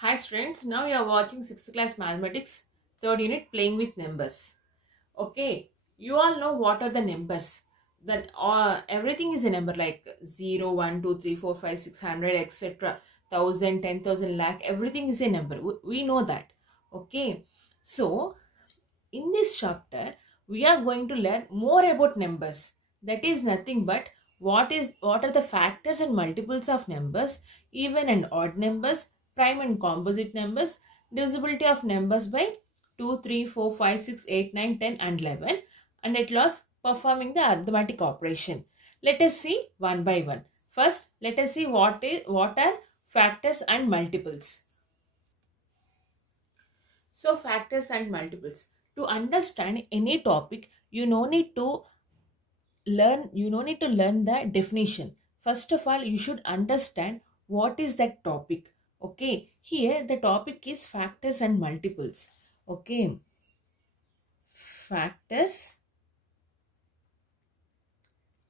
Hi students, now you are watching 6th class mathematics, 3rd unit, playing with numbers. Okay, you all know what are the numbers. Then everything is a number like 0, 1, 2, 3, 4, 5, 600, etc. 1000, 10,000, lakh, everything is a number. We know that. Okay, so in this chapter, we are going to learn more about numbers. That is nothing but what are the factors and multiples of numbers, even and odd numbers, prime and composite numbers, divisibility of numbers by 2, 3, 4, 5, 6, 8, 9, 10 and 11, and at last performing the arithmetic operation. Let us see one by one. First, let us see what are factors and multiples. So factors and multiples. To understand any topic, you no need to learn the definition. First of all, you should understand what is that topic. Okay, here the topic is factors and multiples. Okay, factors,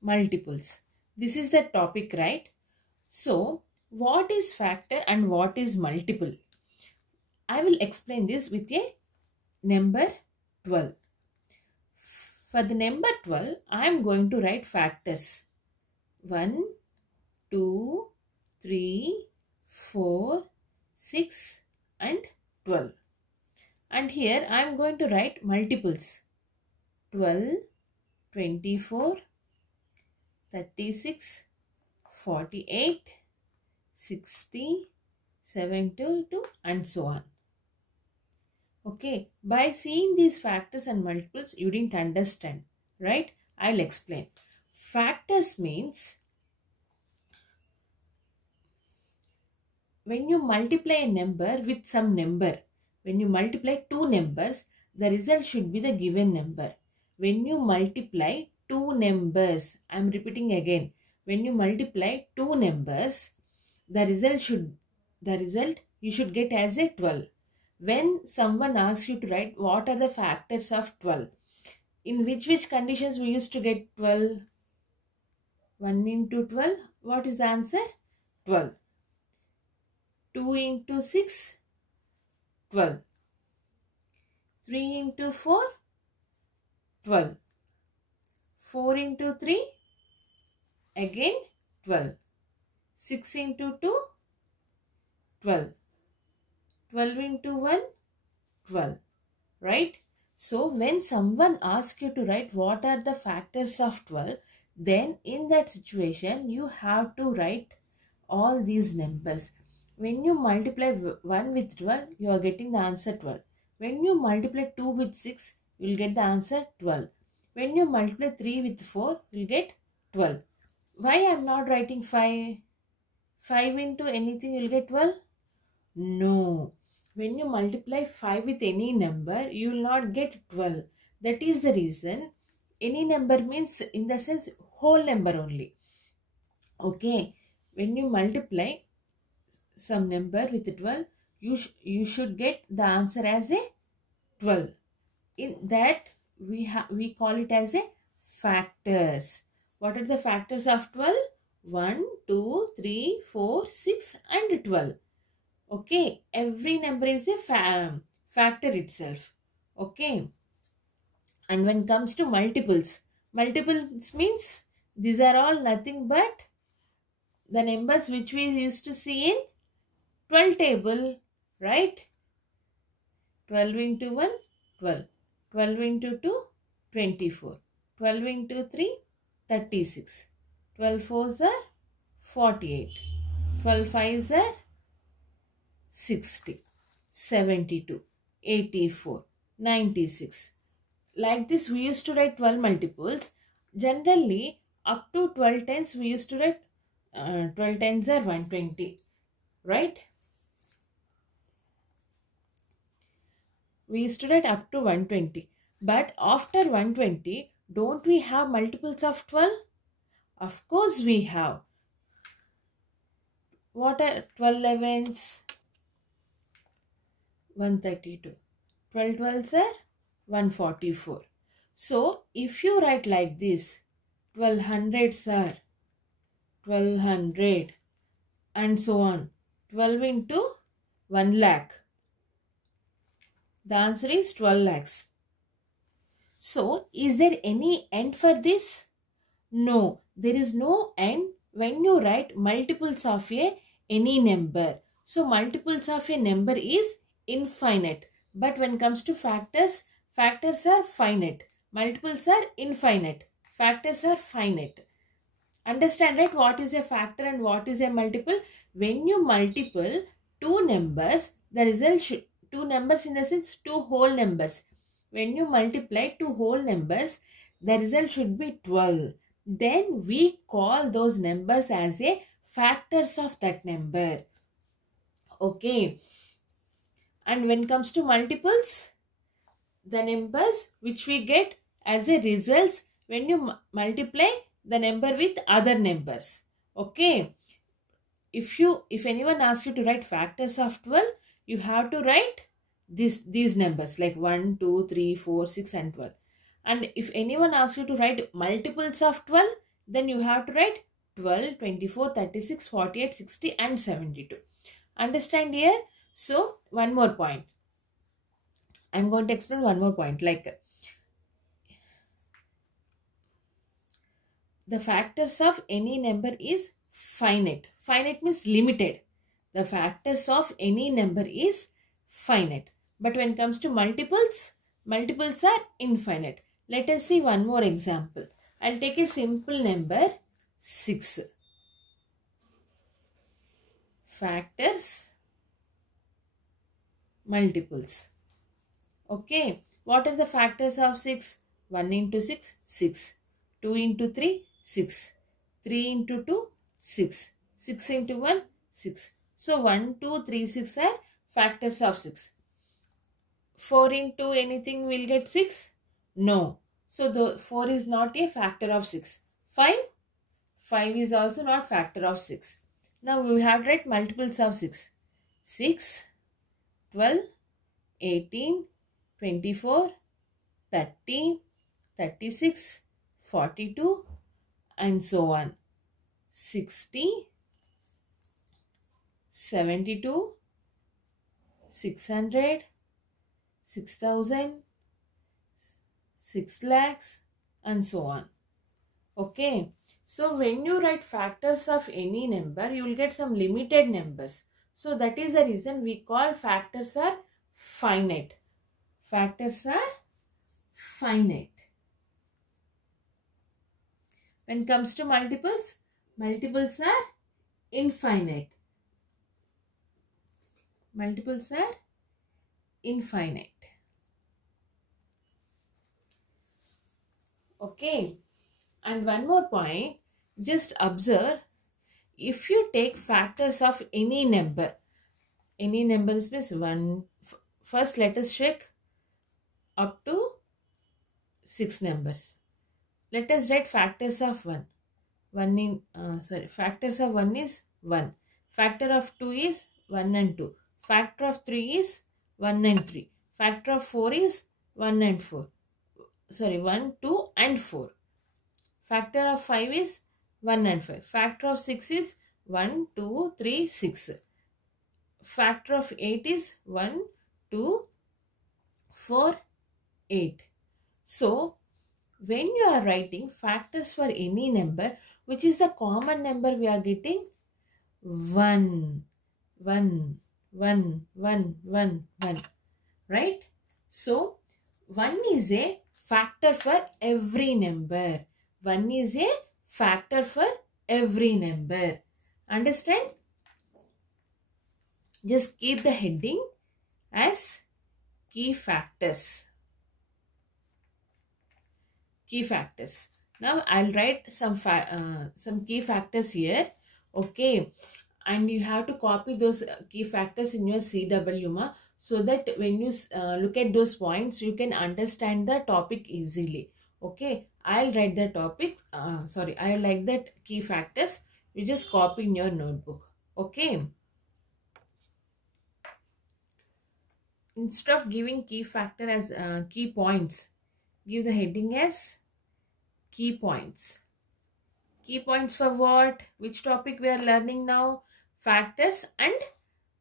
multiples. This is the topic, right? So, what is factor and what is multiple? I will explain this with a number 12. For the number 12, I am going to write factors. 1, 2, 3, 4, 6 and 12. And here I am going to write multiples. 12, 24, 36, 48, 60, 72 and so on. Okay, by seeing these factors and multiples, you didn't understand, right? I'll explain. Factors means when you multiply a number with some number, when you multiply two numbers, the result should be the given number. When you multiply two numbers, I am repeating again, when you multiply two numbers, the result you should get as a 12. When someone asks you to write what are the factors of 12, in which conditions we used to get 12? 1 into 12, what is the answer? 12. 2 into 6, 12. 3 into 4, 12. 4 into 3, again 12. 6 into 2, 12. 12 into 1, 12. Right? So, when someone asks you to write what are the factors of 12, then in that situation, you have to write all these numbers. When you multiply 1 with 12, you are getting the answer 12. When you multiply 2 with 6, you will get the answer 12. When you multiply 3 with 4, you will get 12. Why I am not writing 5? 5 into anything you will get 12? No. When you multiply 5 with any number, you will not get 12. That is the reason. Any number means in the sense whole number only. Okay. When you multiply some number with 12, you should get the answer as a 12. In that we call it as a factors. What are the factors of 12? 1, 2, 3, 4, 6 and 12. Okay, every number is a factor itself. Okay, and when it comes to multiples means these are all nothing but the numbers which we used to see in 12 table, right? 12 into 1, 12. 12 into 2, 24. 12 into 3, 36. 12 fours are 48. 12 fives are 60, 72, 84, 96. Like this we used to write 12 multiples. Generally up to 12 tens we used to write 12 tens are 120, right? We used to write up to 120. But after 120, don't we have multiples of 12? Of course we have. What are 12 11s? 132. 12 12s are 144. So, if you write like this, 1200s are 1200 and so on. 12 into 1 lakh. The answer is 12 lakhs. So, is there any end for this? No, there is no end when you write multiples of any number. So, multiples of a number is infinite. But when it comes to factors, factors are finite. Multiples are infinite. Factors are finite. Understand, right, what is a factor and what is a multiple? When you multiple two numbers, the result should, two numbers in the sense two whole numbers. When you multiply two whole numbers, the result should be 12. Then we call those numbers as a factors of that number. Okay. And when it comes to multiples, the numbers which we get as a results when you multiply the number with other numbers. Okay. If anyone asks you to write factors of 12, you have to write these numbers like 1, 2, 3, 4, 6 and 12. And if anyone asks you to write multiples of 12, then you have to write 12, 24, 36, 48, 60 and 72. Understand here? So, one more point. I am going to explain one more point. Like, the factors of any number is finite. Finite means limited. The factors of any number is finite. But when it comes to multiples, multiples are infinite. Let us see one more example. I'll take a simple number 6. Factors, multiples. Okay. What are the factors of 6? 1 into 6, 6. 2 into 3, 6. 3 into 2, 6. 6 into 1, 6. So 1, 2, 3, 6 are factors of 6. 4 into anything will get 6? No. So the 4 is not a factor of 6. 5? 5 is also not factor of 6. Now we have to write multiples of 6. 6, 12, 18, 24, 30, 36, 42 and so on. 60, 72, 600, 6,000, 6 lakhs and so on. Okay. So when you write factors of any number, you will get some limited numbers. So that is the reason we call factors are finite. Factors are finite. When it comes to multiples, multiples are infinite. Multiples are infinite. Okay. And one more point, just observe, if you take factors of any number means 1, first let us check up to 6 numbers. Let us write factors of 1. Factors of 1 is 1. Factor of 2 is 1 and 2. Factor of 3 is 1 and 3. Factor of 4 is 1 and 4. 1, 2 and 4. Factor of 5 is 1 and 5. Factor of 6 is 1, 2, 3, 6. Factor of 8 is 1, 2, 4, 8. So, when you are writing factors for any number, which is the common number we are getting? 1, 1, 1, 1, 1, 1. Right? So, 1 is a factor for every number. 1 is a factor for every number. Understand? Just keep the heading as key factors. Key factors. Now I'll write some key factors here. Okay. And you have to copy those key factors in your CW so that when you look at those points, you can understand the topic easily. Okay. I'll write the topic. I like that key factors. You just copy in your notebook. Okay. Instead of giving key factor as key points, give the heading as key points. Key points for what? Which topic we are learning now? Factors and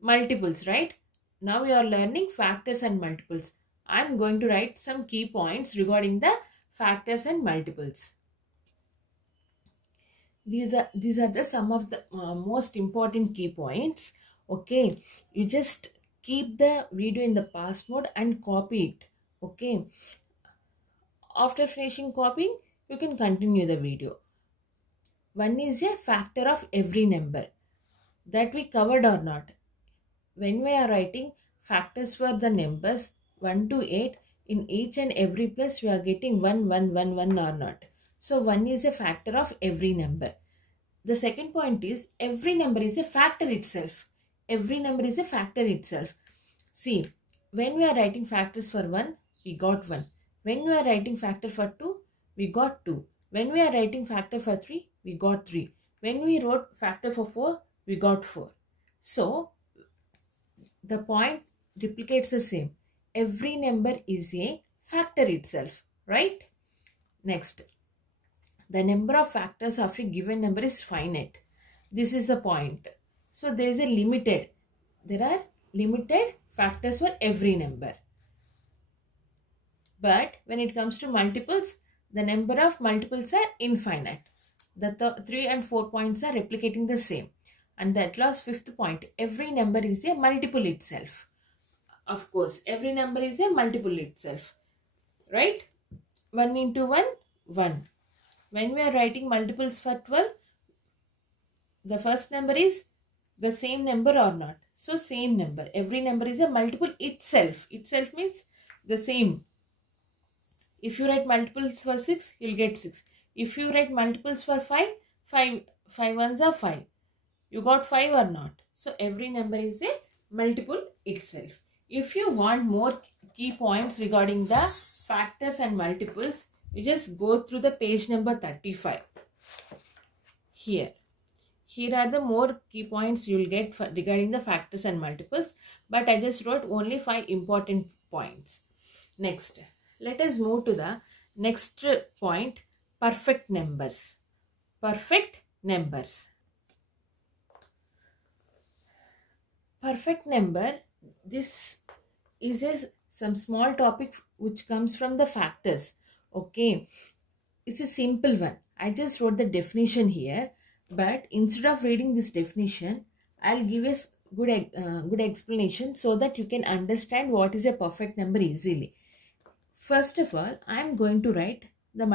multiples, right? Now we are learning factors and multiples. I'm going to write some key points regarding the factors and multiples. These are the some of the most important key points. Okay, you just keep the video in the pause mode and copy it. Okay, after finishing copying, you can continue the video. One is a factor of every number that we covered or not. When we are writing factors for the numbers 1 to 8, in each and every place we are getting 1, 1, 1, 1 or not. So 1 is a factor of every number. The second point is every number is a factor itself. Every number is a factor itself. See, when we are writing factors for 1, we got 1. When we are writing factor for 2, we got 2. When we are writing factor for 3, we got 3. When we wrote factor for 4, we got 4. So, the point replicates the same. Every number is a factor itself, right? Next, the number of factors of a given number is finite. This is the point. So, there are limited factors for every number. But when it comes to multiples, the number of multiples are infinite. The 3 and 4 points are replicating the same. And at last, fifth point, every number is a multiple itself. Of course, every number is a multiple itself. Right? 1 into 1, 1. When we are writing multiples for 12, the first number is the same number or not. So, same number. Every number is a multiple itself. Itself means the same. If you write multiples for 6, you will get 6. If you write multiples for 5, 5 ones are 5. You got 5 or not? So, every number is a multiple itself. If you want more key points regarding the factors and multiples, you just go through the page number 35. Here are the more key points you will get regarding the factors and multiples. But I just wrote only 5 important points. Next, let us move to the next point, perfect numbers. Perfect numbers. Perfect number, this is some small topic which comes from the factors. Okay, it's a simple one. I just wrote the definition here, but instead of reading this definition, I'll give a good explanation so that you can understand what is a perfect number easily. First of all, I'm going to write the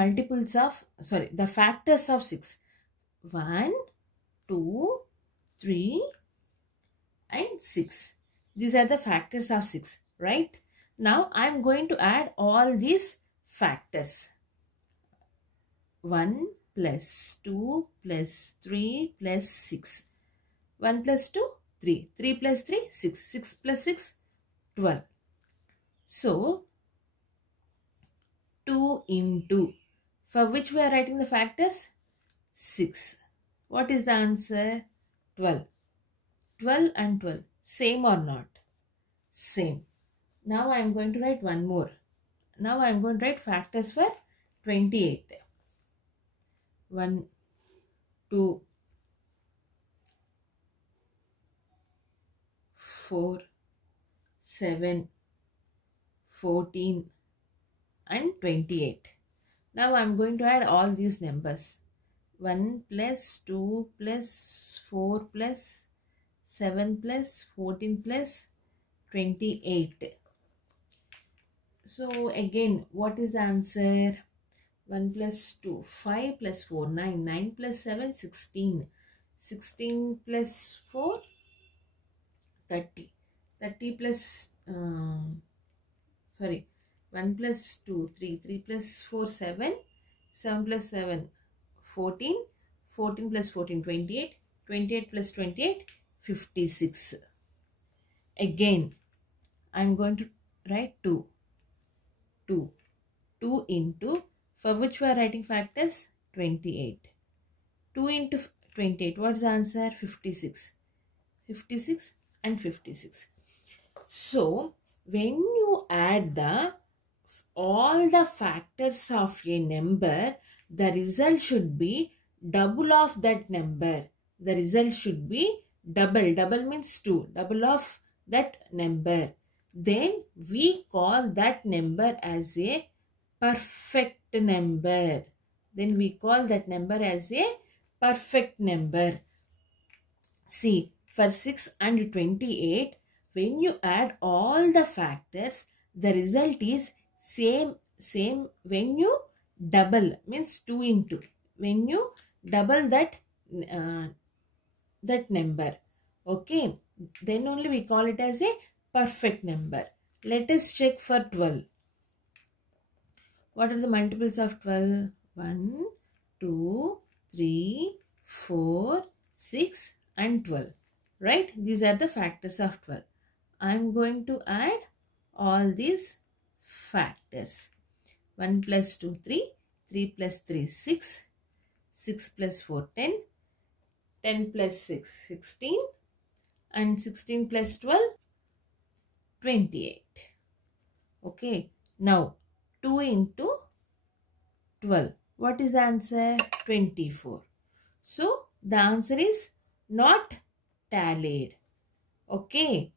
the factors of 6. 1, 2, 3, and 6. These are the factors of 6, right? Now, I am going to add all these factors. 1 plus 2 plus 3 plus 6. 1 plus 2, 3. 3 plus 3, 6. 6 plus 6, 12. So, 2 into, for which we are writing the factors? 6. What is the answer? 12. 12 and 12. Same or not? Same. Now I am going to write one more. Now I am going to write factors for 28. 1, 2, 4, 7, 14 and 28. Now I am going to add all these numbers. 1 plus 2 plus 4 plus 7 plus 14 plus 28. So again, what is the answer? 1 plus 2, 5 plus 4, 9, 9 plus 7, 16. 16 plus 4, 30. 30 plus, 1 plus 2, 3, 3 plus 4, 7. 7 plus 7, 14. 14 plus 14, 28. 28 plus 28, 56. Again, I am going to write 2. 2 into, for which we are writing factors? 28. 2 into 28, what is the answer? 56. 56 and 56. So, when you add all the factors of a number, the result should be double of that number. The result should be double means 2, double of that number, then we call that number as a perfect number. Then we call that number as a perfect number. See, for 6 and 28, when you add all the factors, the result is same when you double, means 2 into. When you double that number, okay, then only we call it as a perfect number. Let us check for 12. What are the multiples of 12? 1, 2, 3, 4, 6 and 12. Right? These are the factors of 12. I am going to add all these factors. 1 plus 2, 3. 3 plus 3, 6. 6 plus 4, 10. 10 plus 6, 16. And 16 plus 12, 28. Okay. Now, 2 into 12. What is the answer? 24. So, the answer is not tallied. Okay.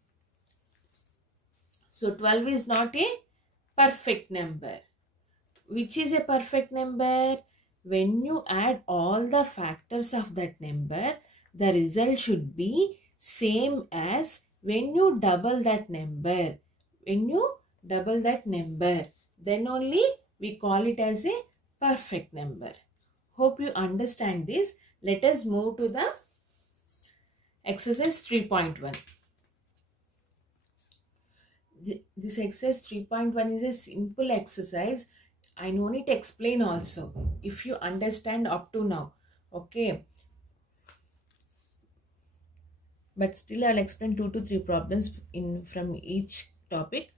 So, 12 is not a perfect number. Which is a perfect number? When you add all the factors of that number, the result should be same as when you double that number. When you double that number, then only we call it as a perfect number. Hope you understand this. Let us move to the exercise 3.1. This exercise 3.1 is a simple exercise. I no need to explain also if you understand up to now. Okay. But still I will explain 2 to 3 problems from each topic.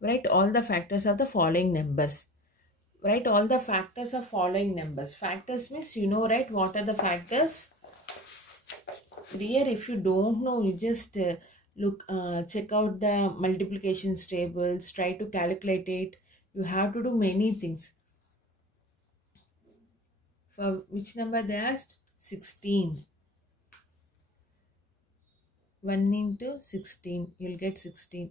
Write all the factors of the following numbers. Write all the factors of following numbers. Factors means you know, right? What are the factors? Dear, if you don't know, you just check out the multiplication tables. Try to calculate it. You have to do many things. For which number they asked? 16. 1 into 16. You will get 16.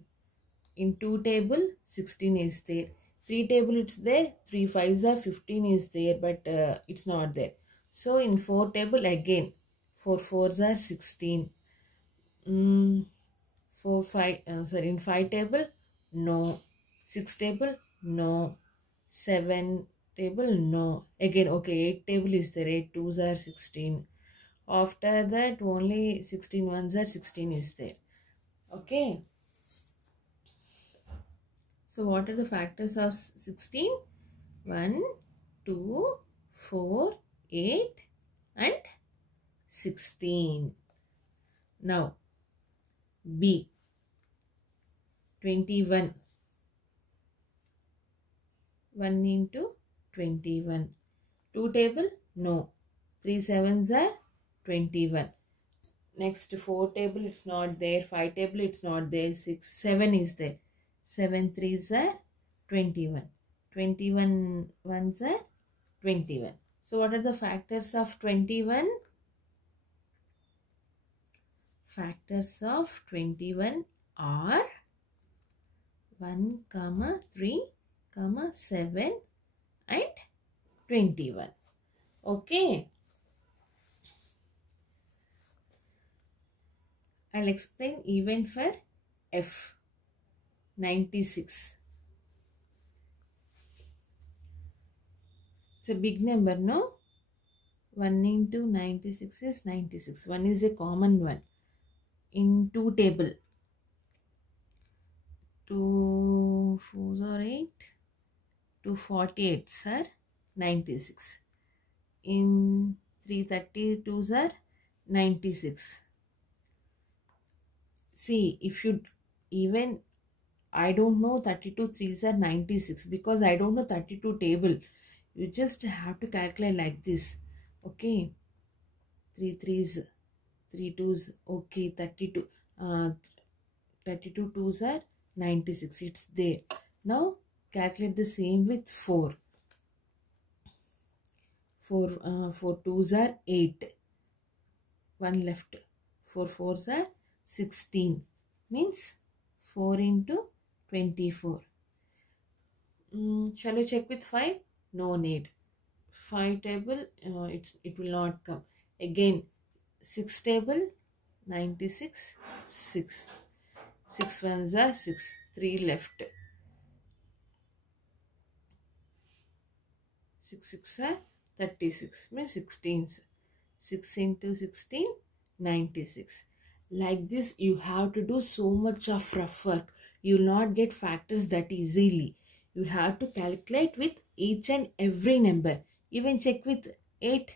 In 2 table, 16 is there. 3 table it's there. 3 5s are 15 is there, but it's not there. So in 4 table again, 4 4s are 16. 4 5 in 5 table, no. 6 table, no. 7 table, no. Again, okay, 8 table is there. 8 2s are 16. After that, only 16 ones are 16 is there. Okay. So, what are the factors of 16? 1, 2, 4, 8 and 16. Now, B. 21. 1 into 21. 2 table? No. 3 7s are 21. Next 4 table it's not there. 5 table it's not there. 6 7 is there. 7 3s are 21. 21 ones are 21. So what are the factors of 21? Factors of 21 are 1, 3, 7 and 21. Okay. I'll explain even for F. 96. It's a big number, no? 1 into 96 is 96. 1 is a common one. In 2 table, 2 4s are 8. 2 48s are 96. In 3 32s are 96. See, if you even, I don't know 32 3s are 96 because I don't know 32 table. You just have to calculate like this. Okay. 3 3s, 3 2s, okay, 32. 32 2s are 96. It's there. Now, calculate the same with 4. 4 2s are 8. 1 left. 4 4s are 16. Means 4 into 24. Shall we check with 5? No need. 5 table, it will not come. Again, 6 table, 96, 6. 6 ones are 6. 3 left. 6 6 are 36. Means 16. 6 into 16, 96. Like this, you have to do so much of rough work. You will not get factors that easily. You have to calculate with each and every number. Even check with 8.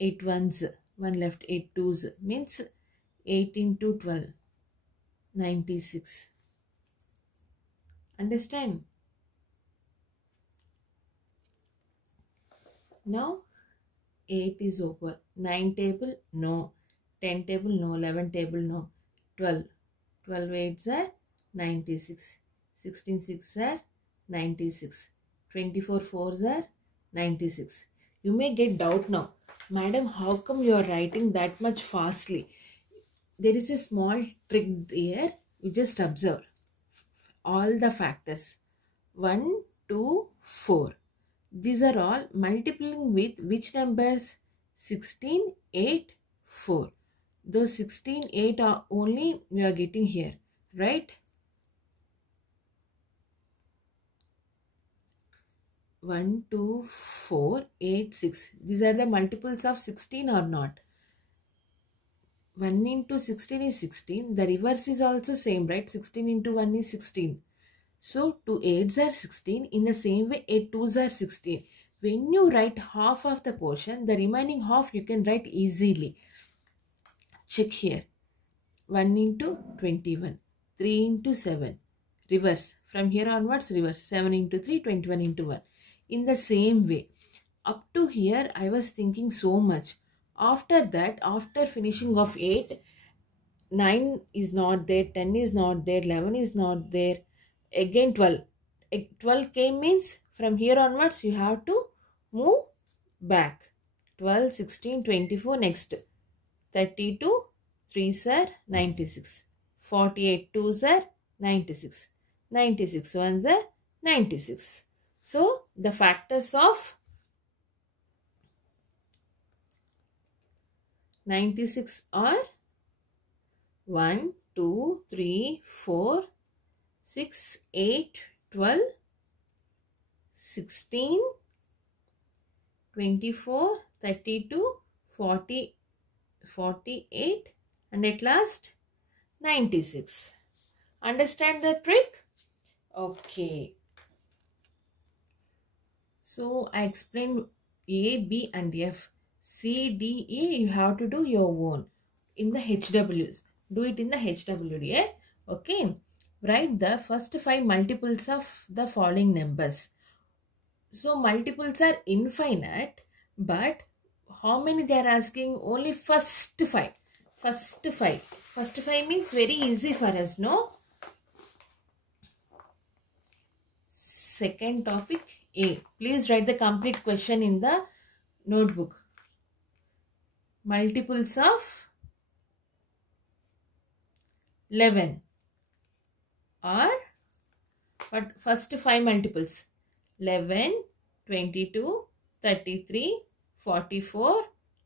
8 ones, 1 left, 8 twos. Means 8 into 12, 96. Understand? Now, 8 is over. 9 table, no. 10 table, no. 11 table, no. 12. 12 8s are 96. 16 6 are 96. 24 4s are 96. You may get doubt now. Madam, how come you are writing that much fastly? There is a small trick here. You just observe. All the factors. 1, 2, 4. These are all multiplying with which numbers? 16, 8, 4. Those 16, 8 are only we are getting here, right? 1, 2, 4, 8, 6. These are the multiples of 16 or not? 1 into 16 is 16. The reverse is also same, right? 16 into 1 is 16. So, 2 8s are 16. In the same way, 8 2s are 16. When you write half of the portion, the remaining half you can write easily. Check here. 1 into 21. 3 into 7. Reverse. From here onwards, reverse. 7 into 3, 21 into 1. In the same way. Up to here, I was thinking so much. After that, after finishing of 8, 9 is not there, 10 is not there, 11 is not there. Again 12. 12 came means from here onwards you have to move back. 12, 16, 24 next. 32, 3s are 96. 48 2s are 96. 96 1s are 96. So the factors of 96 are 1, 2, 3, 4, 6, 8, 12, 16, 24, 32, 40, 48 and at last 96. Understand the trick? Okay. So I explained A, B and F. C, D, E you have to do your own in the HWs. Do it in the HWD. Okay. Write the first 5 multiples of the following numbers. So multiples are infinite, but how many they are asking? Only first 5. First 5. First 5 means very easy for us, no? Second topic A. Please write the complete question in the notebook. Multiples of 11 are what? First 5 multiples. 11, 22, 33, 44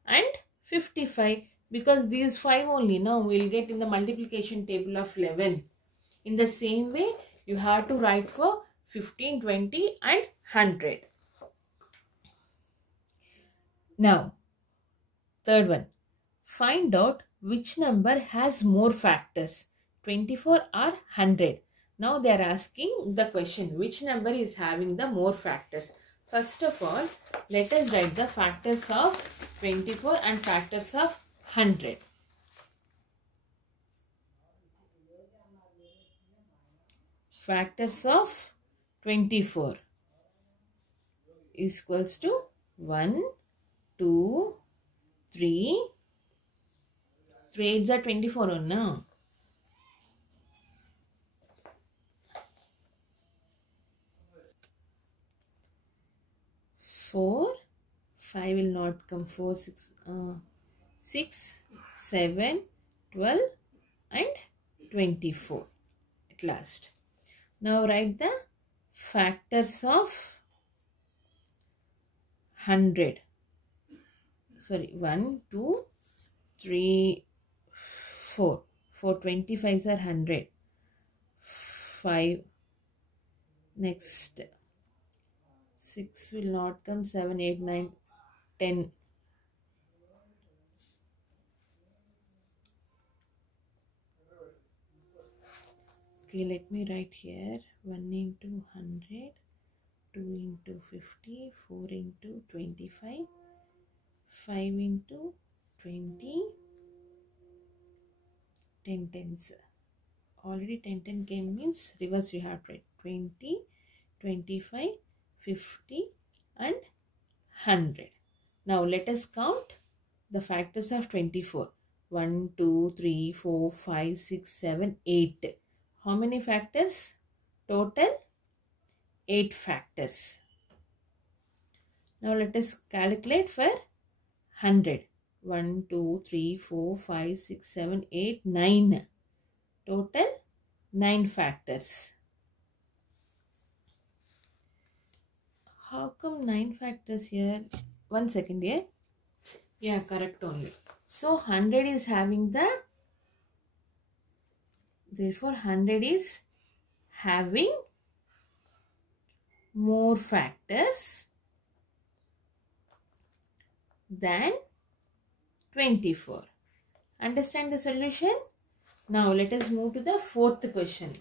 and 55. Because these 5 only now we will get in the multiplication table of 11. In the same way, you have to write for 15, 20 and 100. Now, third one. Find out which number has more factors, 24 or 100. Now they are asking the question, which number is having the more factors? First of all, let us write the factors of 24 and factors of 100. Factors of 24 is equals to 1, 2, 3. 3 8s are 24 or no? 4, 5 will not come, 4, 6, 6, 7, 12 and 24 at last. Now write the factors of 100. Sorry, 1, 2, 3, 4. 4 25s are 100. 5. Next. 6 will not come. 7, 8, 9, 10. Okay, let me write here. 1 into 100. 2 into 50. 4 into 25. 5 into 20. 10 tens. Already 10 came means reverse you have to write 20, 25, 50 and 100. Now let us count the factors of 24. 1, 2, 3, 4, 5, 6, 7, 8. How many factors? Total 8 factors. Now let us calculate for 100. 1, 2, 3, 4, 5, 6, 7, 8, 9. Total 9 factors. How come 9 factors here? 1 second here. Yeah, correct only. So 100 is having the, therefore 100 is having more factors than 24. Understand the solution? Now let us move to the fourth question.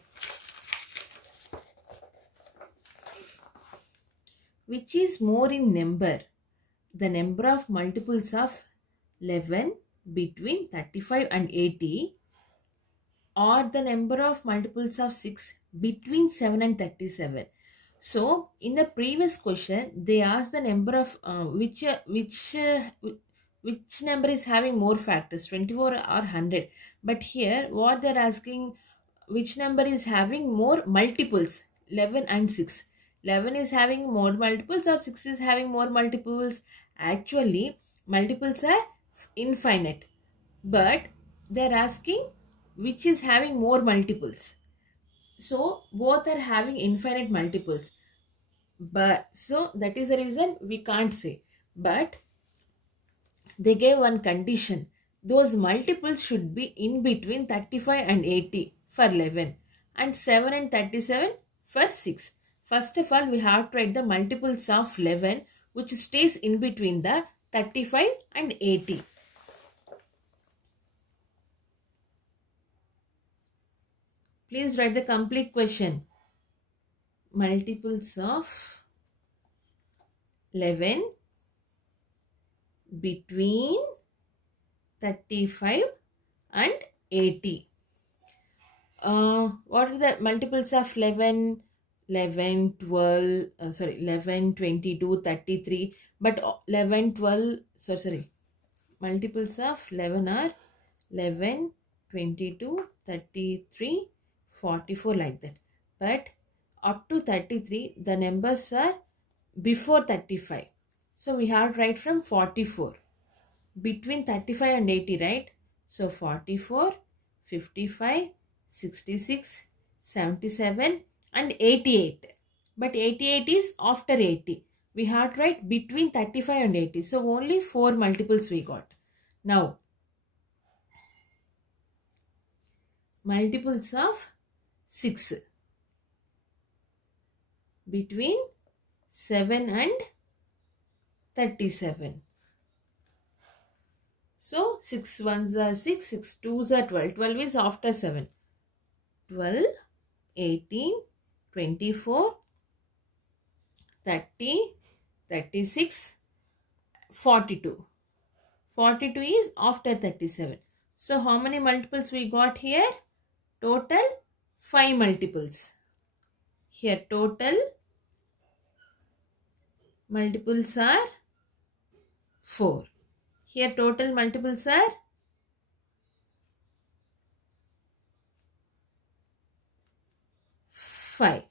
Which is more in number? The number of multiples of 11 between 35 and 80, or the number of multiples of 6 between 7 and 37. So in the previous question they asked the number of which number is having more factors, 24 or 100. But here what they are asking, which number is having more multiples, 11 and 6. 11 is having more multiples or 6 is having more multiples? Actually multiples are infinite, but they are asking which is having more multiples. So both are having infinite multiples, but so that is the reason we can't say. But they gave one condition, those multiples should be in between 35 and 80 for 11 and 7 and 37 for 6. First of all we have to write the multiples of 11 which stays in between the 35 and 80. Please write the complete question. Multiples of 11 between 35 and 80. What are the multiples of 11? 11, 12, 11, 22, 33. But 11, 12, multiples of 11 are 11, 22, 33, 44 like that. But up to 33, the numbers are before 35. So we have to write from 44. Between 35 and 80, right? So 44, 55, 66, 77 and 88. But 88 is after 80. We have to write between 35 and 80. So only 4 multiples we got. Now, multiples of 6 between 7 and 37. So 6 ones are 6, 6 twos are 12. 12 is after 7. 12, 18, 24, 30, 36, 42. 42 is after 37. So how many multiples we got here? Total 5 multiples. Here total multiples are 4. Here total multiples are 5.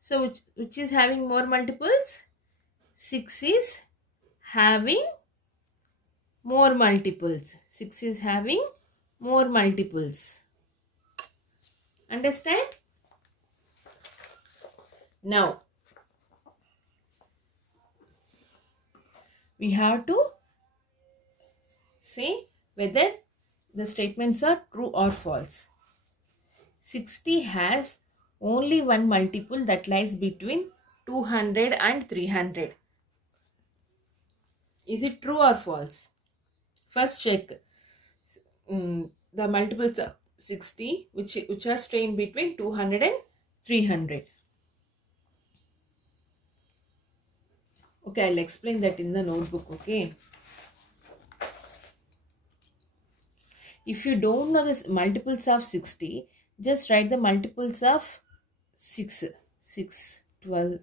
So which is having more multiples? 6 is having more multiples. 6 is having more multiples. Understand? Now, we have to say whether the statements are true or false. 60 has only one multiple that lies between 200 and 300. Is it true or false? First check the multiples of 60 which are staying between 200 and 300. Okay, I'll explain that in the notebook, okay? If you don't know the multiples of 60, just write the multiples of 6, 12,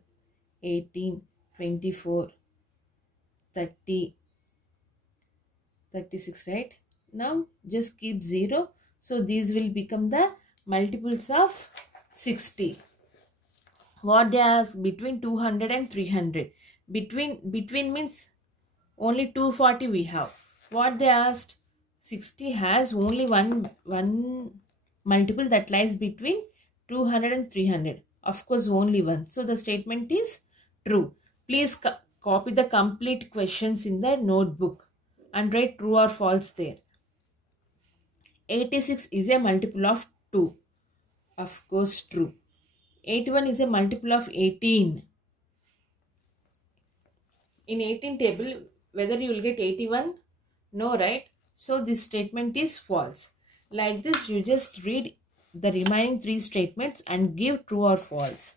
18, 24, 30, 36, right? Now just keep 0. So these will become the multiples of 60. What they ask? Between 200 and 300. Between means only 240 we have. What they asked? 60 has only one multiple that lies between 200 and 300. Of course, only one. So the statement is true. Please copy the complete questions in the notebook and write true or false there. 86 is a multiple of 2. Of course, true. 81 is a multiple of 18. In 18 table, whether you will get 81? No, right? So this statement is false. Like this, you just read the remaining 3 statements and give true or false.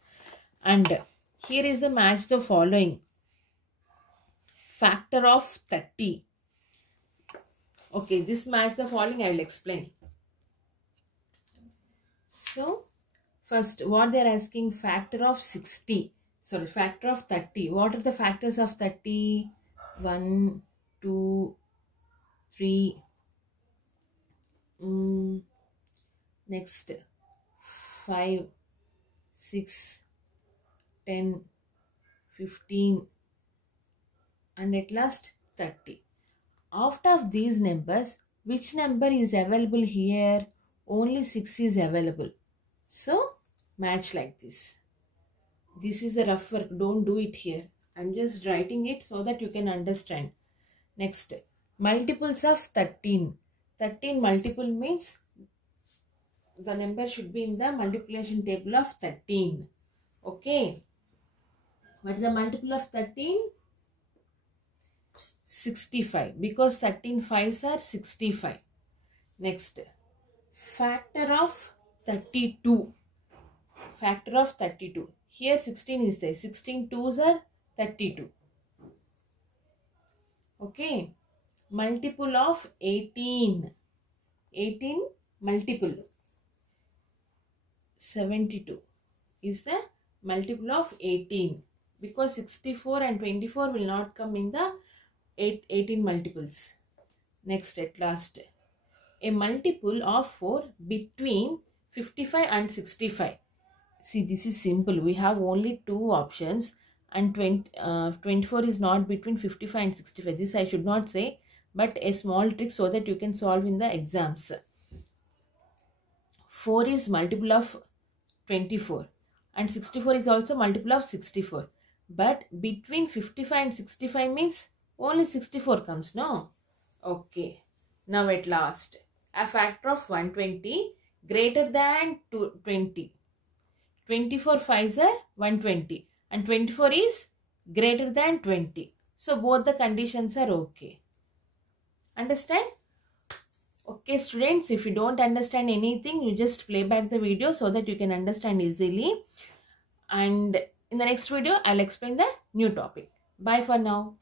And here is the match the following. Factor of 30. Okay, this match the following I will explain. So, first what they are asking, factor of 60. Sorry, factor of 30. What are the factors of 30? 1, 2, 3. Next 5, 6, 10, 15 and at last 30. Out of these numbers, which number is available here? Only 6 is available. So match like this. This is the rough work. Don't do it here. I'm just writing it so that you can understand. Next, multiples of 13. 13 multiple means the number should be in the multiplication table of 13. Okay. What is the multiple of 13? 65. Because 13 5s are 65. Next, factor of 32. Factor of 32. Here 16 is there. 16 2s are 32. Okay. Multiple of 18. 18 multiple. 72 is the multiple of 18. Because 64 and 24 will not come in the 18 multiples. Next, at last, a multiple of 4 between 55 and 65. See, this is simple. We have only 2 options and 24 is not between 55 and 65. This I should not say, but a small trick so that you can solve in the exams. 4 is multiple of 24 and 64 is also multiple of 64. But between 55 and 65 means only 64 comes, no? Okay. Now at last, a factor of 120 greater than 20. 24 5s are 120 and 24 is greater than 20. So both the conditions are okay. Understand? Okay students, if you don't understand anything, you just play back the video so that you can understand easily. And in the next video, I'll explain the new topic. Bye for now.